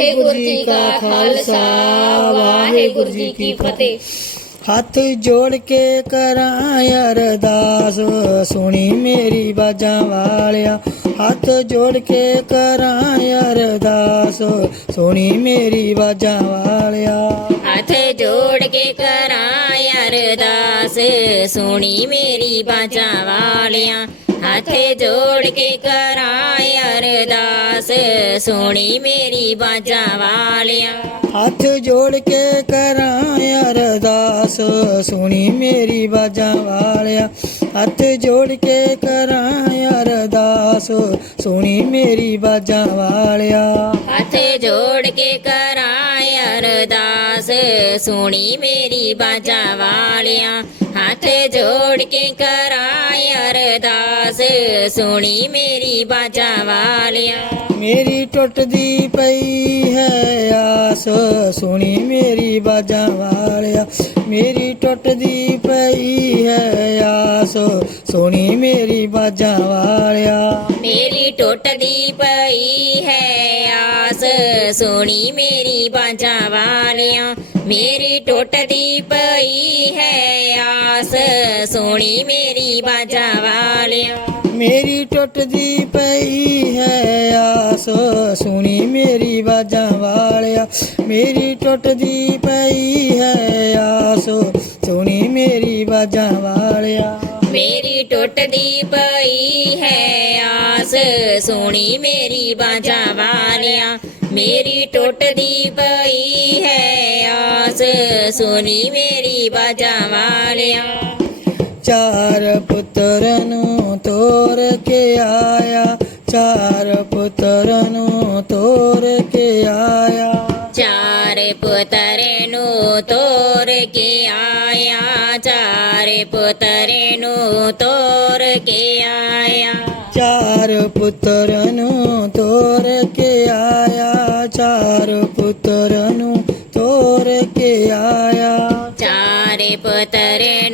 ਵਾਹਿਗੁਰੂ ਜੀ ਕਾ ਖਾਲਸਾ ਵਾਹਿਗੁਰੂ ਜੀ ਕੀ ਫਤਿਹ। ਹੱਥ ਜੋੜ ਕੇ ਕਰਾਂ ਅਰਦਾਸ ਸੁਣੀ ਮੇਰੀ ਬਾਜਾਂ ਵਾਲਿਆ। ਹੱਥ ਜੋੜ ਕੇ ਕਰਾਂ ਅਰਦਾਸ ਸੁਣੀ ਮੇਰੀ ਬਾਜਾਂ ਵਾਲਿਆ। ਹੱਥ ਜੋੜ ਕੇ ਕਰਾਂ ਅਰਦਾਸ ਸੁਣੀ ਮੇਰੀ ਬਾਜਾਂ ਵਾਲਿਆਂ। ਹੱਥ ਜੋੜ ਕੇ ਕਰਾਂ ਅਰਦਾਸ। ਸੁਣੀ ਮੇਰੀ ਬਾਜਾਂ ਵਾਲਿਆਂ। ਹੱਥ ਜੋੜ ਕੇ ਕਰਾਂ ਅਰਦਾਸ। ਸੁਣੀ ਮੇਰੀ ਬਾਜਾਂ ਵਾਲਿਆ। ਹੱਥ ਜੋੜ ਕੇ ਕਰਾਂ ਅਰਦਾਸ। ਸੁਣੀ ਮੇਰੀ ਬਾਜਾਂ ਵਾਲਿਆ। ਹੱਥ ਜੋੜ ਕੇ ਕਰਾਂ ਅਰਦਾਸ। ਸੁਣੀ ਮੇਰੀ ਬਾਜਾਂ ਵਾਲਿਆਂ। ਹੱਥ ਜੋੜ ਕੇ ਕਰਾਂ ਅਰਦਾਸ। ਸੁਣੀ ਮੇਰੀ ਬਾਜਾਂ ਵਾਲਿਆਂ। ਮੇਰੀ ਟੁੱਟਦੀ ਪਈ ਹੈ ਆਸ ਸੁਣੀ ਮੇਰੀ ਬਾਜਾਂ ਵਾਲਿਆ। ਮੇਰੀ ਟੁੱਟਦੀ ਪਈ ਹੈ ਆਸ ਸੁਣੀ ਮੇਰੀ ਬਾਜਾਂ ਵਾਲਿਆ। ਮੇਰੀ ਟੁੱਟਦੀ ਪਈ ਹੈ ਆਸ ਸੁਣੀ ਮੇਰੀ ਬਾਜਾਂ ਵਾਲਿਆਂ। ਮੇਰੀ ਟੁੱਟਦੀ ਪਈ ਹੈ ਆਸ ਸੁਣੀ ਮੇਰੀ ਬਾਜਾਂ ਵਾਲਿਆਂ। ਮੇਰੀ ਟੁੱਟਦੀ ਪਈ ਹੈ ਆਸ, ਸੁਣੀ ਮੇਰੀ ਬਾਜਾਂ ਵਾਲਿਆ। ਮੇਰੀ ਟੁੱਟਦੀ ਪਈ ਹੈ ਆਸ, ਸੁਣੀ ਮੇਰੀ ਬਾਜਾਂ ਵਾਲਿਆ। ਮੇਰੀ ਟੁੱਟਦੀ ਪਈ ਹੈ ਆਸ, ਸੁਣੀ ਮੇਰੀ ਬਾਜਾਂ ਵਾਲਿਆਂ। ਮੇਰੀ ਟੁੱਟਦੀ ਪਈ ਹੈ ਆਸ, ਸੁਣੀ ਮੇਰੀ ਬਾਜਾਂ ਵਾਲਿਆਂ। ਚਾਰ ਪੁੱਤਰ ਨੂੰ ਤੋਰ ਕੇ ਆਇਆ ਚਾਰ ਪੁੱਤਰ ਨੂੰ ਤੋਰ ਕੇ ਆਇਆ। ਚਾਰ ਪੁੱਤਰ ਨੂੰ ਤੋਰ ਕੇ ਆਇਆ ਚਾਰ ਪੁੱਤਰ ਨੂੰ ਤੋਰ ਕੇ ਆਇਆ। ਚਾਰ ਪੁੱਤਰ ਨੂੰ ਤੋਰ ਕੇ ਆਇਆ ਚਾਰ ਪੁੱਤਰ ਨੂੰ ਤੋਰ ਕੇ ਆਇਆ।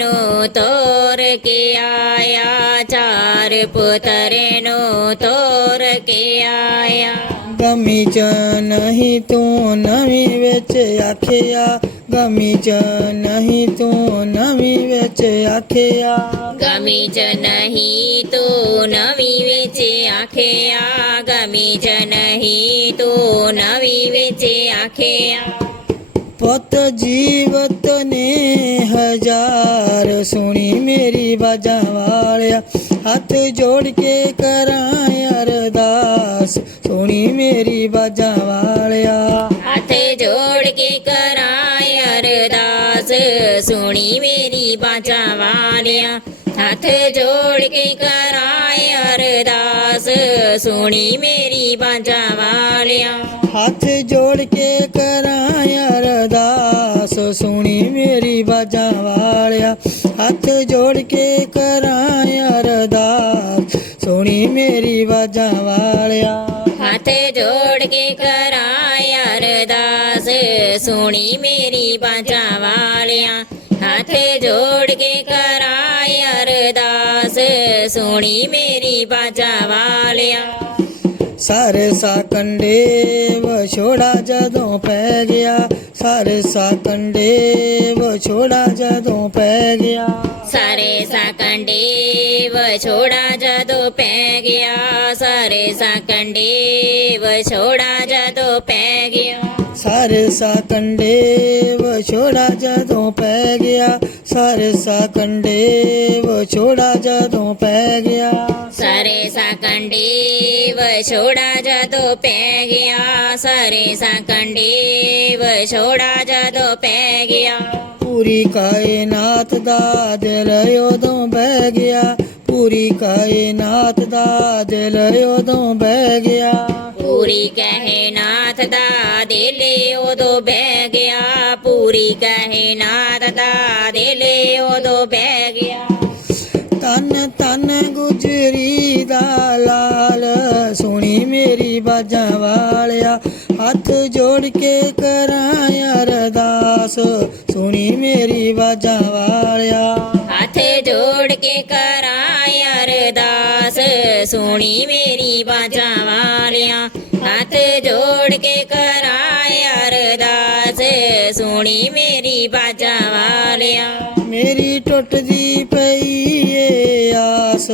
નું તોર કે આયા ચાર પુતરે નું તોર કે આયા ગમી જ નહીં તું નવી વેચે આખિયા ગમી જ નહીં તું નવી વેચે આખિયા ગમી જ નહીં તું નવી વેચે આખિયા ગમી જ નહીં તું નવી વેચે આખિયા ਆਖਿਆ ਪੁੱਤ ਹਜ਼ਾਰ, ਸੁਣੀ ਮੇਰੀ ਬਾਜਾਂ ਵਾਲਿਆ। ਹੱਥ ਜੋੜ ਕੇ ਕਰਾਂ ਅਰਦਾਸ, ਸੁਣੀ ਮੇਰੀ ਬਾਜਾਂ ਵਾਲਿਆ। ਹੱਥ ਜੋੜ ਕੇ ਕਰਾਂ ਅਰਦਾਸ, ਸੁਣੀ ਮੇਰੀ ਬਾਜਾਂ ਵਾਲਿਆ। ਹੱਥ ਜੋੜ ਕੇ ਕਰਾਂ ਅਰਦਾਸ ਸੁਣੀ ਮੇਰੀ ਬਾਜਾਂ ਵਾਲਿਆਂ। ਹੱਥ ਜੋੜ ਕੇ ਕਰਾਂ ਅਰਦਾਸ ਸੁਣੀ ਮੇਰੀ ਬਾਜਾਂ ਵਾਲਿਆ। ਹੱਥ ਜੋੜ ਕੇ ਕਰਾਂ ਅਰਦਾਸ ਸੁਣੀ ਮੇਰੀ ਬਾਜਾਂ ਵਾਲਿਆ। ਹੱਥ ਜੋੜ ਕੇ ਕਰਾਂ ਅਰਦਾਸ ਸੁਣੀ ਮੇਰੀ ਬਾਜਾਂ ਵਾਲਿਆਂ। ਹੱਥ ਜੋੜ ਕੇ ਸੁਣੀ ਮੇਰੀ ਬਾਜਾਂ ਵਾਲਿਆਂ। ਸਰਸਾ ਕੰਡੇ ਵਿਛੋੜਾ ਜਦੋਂ ਪੈ ਗਿਆ। ਸਰਸਾ ਕੰਡੇ ਵਿਛੋੜਾ ਜਦੋਂ ਪੈ ਗਿਆ। ਸਾਰੇ ਸਾਕੰਡੇ ਵਿਛੋੜਾ ਜਦੋਂ ਪੈ ਗਿਆ। ਸਾਰੇ ਸਾਕੰਡੇ ਵਿਛੋੜਾ ਜਦੋਂ ਪੈ ਗਿਆ। ਸਰਸਾ ਕੰਡੇ ਵਿਛੋੜਾ ਜਦੋਂ ਪੈ ਗਿਆ ਸਰਸਾ ਕੰਡੇ ਵਿਛੋੜਾ ਜਦੋਂ ਪੈ ਗਿਆ। ਸਾਰੇ ਸਾਕੰਡੇ ਵਿਛੋੜਾ ਜਦੋਂ ਪੈ ਗਿਆ ਸਾਰੇ ਸਾਕੰਡੇ ਵਿਛੋੜਾ ਜਦੋਂ ਪੈ ਗਿਆ। ਪੂਰੀ ਕਾਇਨਾਤ ਦਾ ਦਿਲ ਉਦੋਂ ਬਹਿ ਗਿਆ ਪੂਰੀ ਕਾਇਨਾਤ ਦਾ ਦਿਲ ਉਦੋਂ ਬਹਿ ਗਿਆ। ਪੂਰੀ ਕਹਿਨਾਥ ਦਾ ਦਿਲ ਉਦੋਂ ਬਹਿ ਗਿਆ। ਪੂਰੀ ਕਹਿਨਾਥ ਦਾ ਦਿਲ ਉਦੋਂ ਬਹਿ ਗਿਆ। ਤਨ ਤਨ ਗੁਜਰੀ ਦਾ ਲਾਲ ਸੁਣੀ ਮੇਰੀ ਬਾਜਾਂ ਵਾਲਿਆ। ਹੱਥ ਜੋੜ ਕੇ ਕਰਾਂ ਅਰਦਾਸ ਸੁਣੀ ਮੇਰੀ ਬਾਜਾਂ ਵਾਲਿਆ। ਹੱਥ ਜੋੜ ਕੇ ਕਰਾਂ ਅਰਦਾਸ ਸੁਣੀ ਮੇਰੀ ਬਾਜਾਂ ਵਾਲਿਆਂ ਹੱਥ ਜੋੜ ਕੇ ਕਰਾਂ ਸੋਹਣੀ ਮੇਰੀ ਬਾਜਾਂ ਵਾਲਿਆ ਮੇਰੀ ਟੁੱਟਦੀ ਪਈ ਏ ਆਸ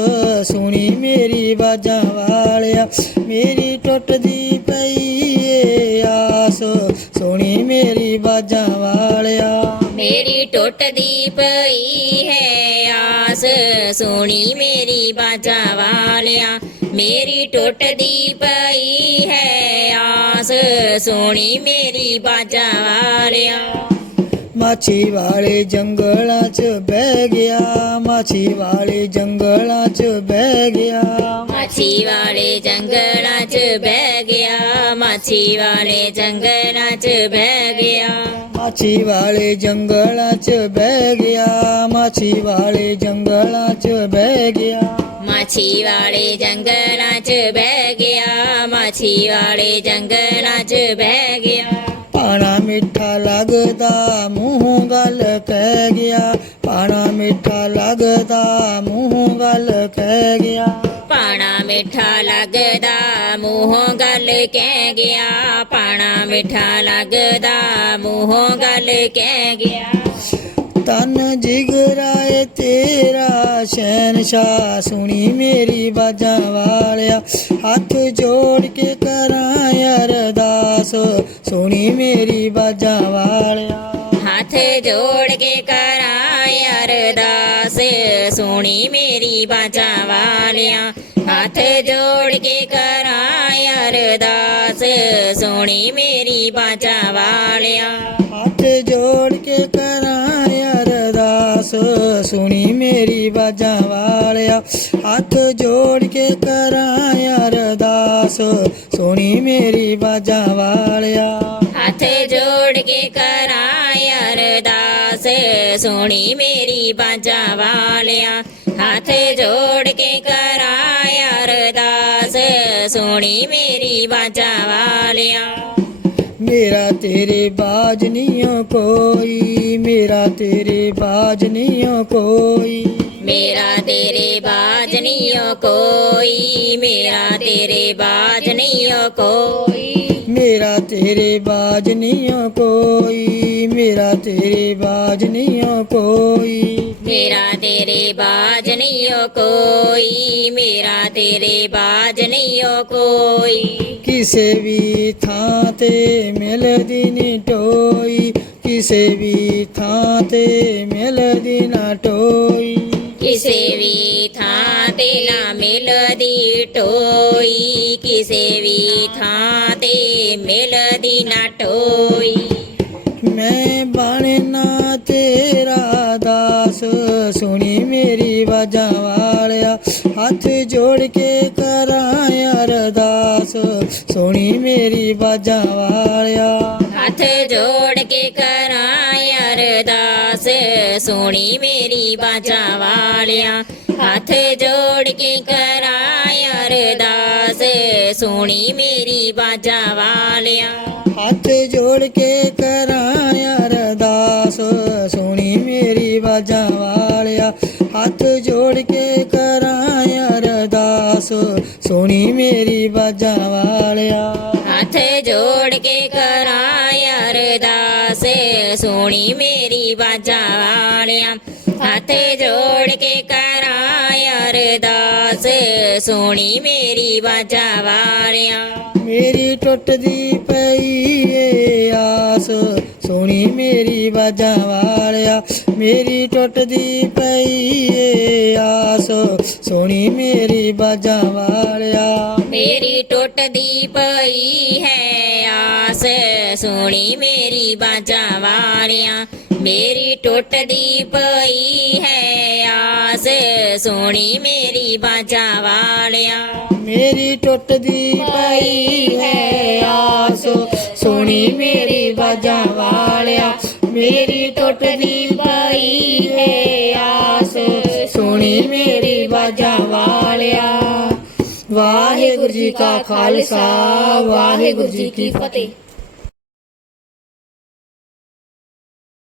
ਸੁਣੀ ਮੇਰੀ ਬਾਜਾਂ ਵਾਲਿਆ ਮੇਰੀ ਟੁੱਟਦੀ ਪਈ ਏ ਆਸ ਸੁਣੀ ਮੇਰੀ ਬਾਜਾਂ ਵਾਲਿਆ ਮੇਰੀ ਟੁੱਟਦੀ ਪਈ ਹੈ ਸੋਹਣੀ ਮੇਰੀ ਬਾਜਾਂ ਵਾਲਿਆ ਮੇਰੀ ਟੁੱਟਦੀ ਪਈ ਹੈ ਆਸ। ਸੋਹਣੀ ਮੇਰੀ ਬਾਜਾਂ ਵਾਲਿਆ। ਮਾਛੀ ਵਾਲੇ ਜੰਗਲਾਂ 'ਚ ਬਹਿ ਗਿਆ ਮਾਛੀ ਵਾਲੇ ਜੰਗਲਾਂ 'ਚ ਬਹਿ ਗਿਆ। ਮਾਛੀ ਵਾਲੇ ਜੰਗਲਾਂ ਮਾਛੀ ਵਾਲੇ ਜੰਗਲਾਂ 'ਚ ਬਹਿ ਗਿਆ ਮਾਛੀ ਵਾਲੇ ਜੰਗਲਾਂ 'ਚ ਬਹਿ ਗਿਆ ਮਾਛੀ ਵਾਲੇ ਜੰਗਲਾਂ 'ਚ ਬਹਿ ਗਿਆ ਮਾਛੀ ਵਾਲੇ ਜੰਗਲਾਂ 'ਚ ਬਹਿ ਗਿਆ ਮਾਛੀ ਵਾਲੇ ਜੰਗਲਾਂ 'ਚ ਬਹਿ ਗਿਆ ਪਾਣਾ ਮਿੱਠਾ ਲੱਗਦਾ ਮੂੰਹ ਗੱਲ ਕਹਿ ਗਿਆ ਪਾਣਾ ਮਿੱਠਾ ਲੱਗਦਾ ਮੂੰਹ ਗੱਲ ਕਹਿ ਗਿਆ ਪਾਣਾ ਮਿੱਠਾ ਲੱਗਦਾ ਮੂੰਹੋਂ ਗੱਲ ਕਹਿ ਗਿਆ। ਪਾਣਾ ਮਿੱਠਾ ਲੱਗਦਾ ਮੂੰਹੋਂ ਗੱਲ ਕਹਿ ਗਿਆ। ਤਨ ਜਿਗਰਾਏ ਤੇਰਾ ਸ਼ਹਿਨशाह ਸੁਣੀ ਮੇਰੀ ਬਾਜਾਂ ਵਾਲਿਆ। ਹੱਥ ਜੋੜ ਕੇ ਕਰਾਂ ਅਰਦਾਸ ਸੁਣੀ ਮੇਰੀ ਬਾਜਾਂ ਵਾਲਿਆ। ਹੱਥ ਜੋੜ ਕੇ ਕਰਾਂ अरदास सुनी मेरी बाचा वालिया। हाथ जोड़ के कराय हरदास सुनी मेरी बाचा वालिया। हाथ जोड़ के कराय अरदास सुनी मेरी बाजा वालिया। हाथ जोड़ के कराय हरदास सुनी मेरी बाजा वालिया। हाथ जोड़ के कराय हरदास ਅਰਦਾਸ ਸੋਹਣੀ ਮੇਰੀ ਬਾਜਾਂ ਵਾਲਿਆਂ। ਹੱਥ ਜੋੜ ਕੇ ਕਰਾਂ ਅਰਦਾਸ ਸੋਹਣੀ ਮੇਰੀ ਬਾਜਾਂ ਵਾਲਿਆਂ। ਮੇਰਾ ਤੇਰੇ ਬਾਜ ਨਹੀਂ ਕੋਈ ਮੇਰਾ ਤੇਰੇ ਬਾਜ ਨਹੀਂ ਕੋਈ। ਮੇਰਾ ਤੇਰੇ ਬਾਜ ਨਹੀਂ ਕੋਈ ਮੇਰਾ ਤੇਰੇ ਬਾਜ ਨਹੀਂ ਕੋਈ। ਮੇਰਾ ਤੇਰੇ ਬਾਜ ਨਹੀਂ ਕੋਈ ਮੇਰਾ ਤੇਰੇ ਬਾਜ ਨਹੀਂ ਕੋਈ। ਮੇਰਾ ਤੇਰੇ ਬਾਜ ਨਹੀਂ ਕੋਈ ਮੇਰਾ ਤੇਰੇ ਬਾਜ ਨਹੀਂ ਕੋਈ। ਕਿਸੇ ਵੀ ਥਾਂ ਤੇ ਮਿਲਦੀ ਨੀ ਟੋਈ ਕਿਸੇ ਵੀ ਥਾਂ ਤੇ ਮਿਲਦੀ ਨਾ ਟੋਈ। ਕਿਸੇ ਵੀ ਥਾਂ ਤੇ ਨਾ ਮਿਲਦੀ ਟੋਈ ਕਿਸੇ ਵੀ ਥਾਂ ਮਿਲਦੀ ਨਾ ਟੋਈ। ਮੈਂ ਬਣਨਾ ਤੇਰਾ ਦਾਸ ਸੁਣੀ ਮੇਰੀ ਬਾਜਾਂ ਵਾਲਿਆ। ਹੱਥ ਜੋੜ ਕੇ ਕਰਾਂ ਅਰਦਾਸ ਸੁਣੀ ਮੇਰੀ ਬਾਜਾਂ ਵਾਲਿਆ। ਹੱਥ ਜੋੜ ਕੇ ਕਰਾਂ ਅਰਦਾਸ ਸੋਹਣੀ ਮੇਰੀ ਬਾਜਾਂ ਵਾਲਿਆਂ। ਹੱਥ ਜੋੜ ਕੇ ਕਰਾਂ ਸੋਹਣੀ ਮੇਰੀ ਬਾਜਾਂ ਵਾਲਿਆਂ। ਹੱਥ ਜੋੜ ਕੇ ਕਰਾਂ ਅਰਦਾਸ ਸੁਣੀ ਮੇਰੀ ਬਾਜਾਂ ਵਾਲਿਆ। ਹੱਥ ਜੋੜ ਕੇ ਕਰਾਂ ਅਰਦਾਸ ਸੁਣੀ ਮੇਰੀ ਬਾਜਾਂ ਵਾਲਿਆ। ਹੱਥ ਜੋੜ ਕੇ ਕਰਾਂ ਅਰਦਾਸ ਸੋਹਣੀ ਮੇਰੀ ਬਾਜਾਂ ਵਾਲਿਆਂ। ਹੱਥ ਜੋੜ ਕੇ ਕਰਾਂ ਅਰਦਾਸ ਸੋਹਣੀ ਮੇਰੀ ਬਾਜਾਂ ਵਾਲਿਆਂ। ਮੇਰੀ ਟੁੱਟਦੀ ਪਈ ਏ ਆਸ ਸੁਣੀ ਮੇਰੀ ਬਾਜਾਂ ਵਾਲਿਆ। ਮੇਰੀ ਟੁੱਟਦੀ ਪਈ ਏ ਆਸ ਸੁਣੀ ਮੇਰੀ ਬਾਜਾਂ ਵਾਲਿਆ। ਮੇਰੀ ਟੁੱਟਦੀ ਪਈ ਹੈ ਆਸ ਸੋਹਣੀ ਮੇਰੀ ਬਾਜਾਂ ਵਾਲਿਆਂ। ਮੇਰੀ ਟੁੱਟਦੀ ਪਈ ਹੈ ਆਸ ਸੋਹਣੀ ਮੇਰੀ ਬਾਜਾਂ ਵਾਲਿਆਂ। ਮੇਰੀ ਟੁੱਟਦੀ ਪਈ ਹੈ ਆਸ। ਸੁਣੀ ਮੇਰੀ ਬਾਜਾਂ ਵਾਲਿਆ, ਮੇਰੀ ਟੁੱਟਦੀ ਪਈ ਹੈ ਆਸ। ਸੁਣੀ ਮੇਰੀ ਬਾਜਾਂ ਵਾਲਿਆ। ਵਾਹਿਗੁਰੂ ਜੀ ਕਾ ਖਾਲਸਾ, ਵਾਹਿਗੁਰੂ ਜੀ ਕੀ ਫਤਿਹ।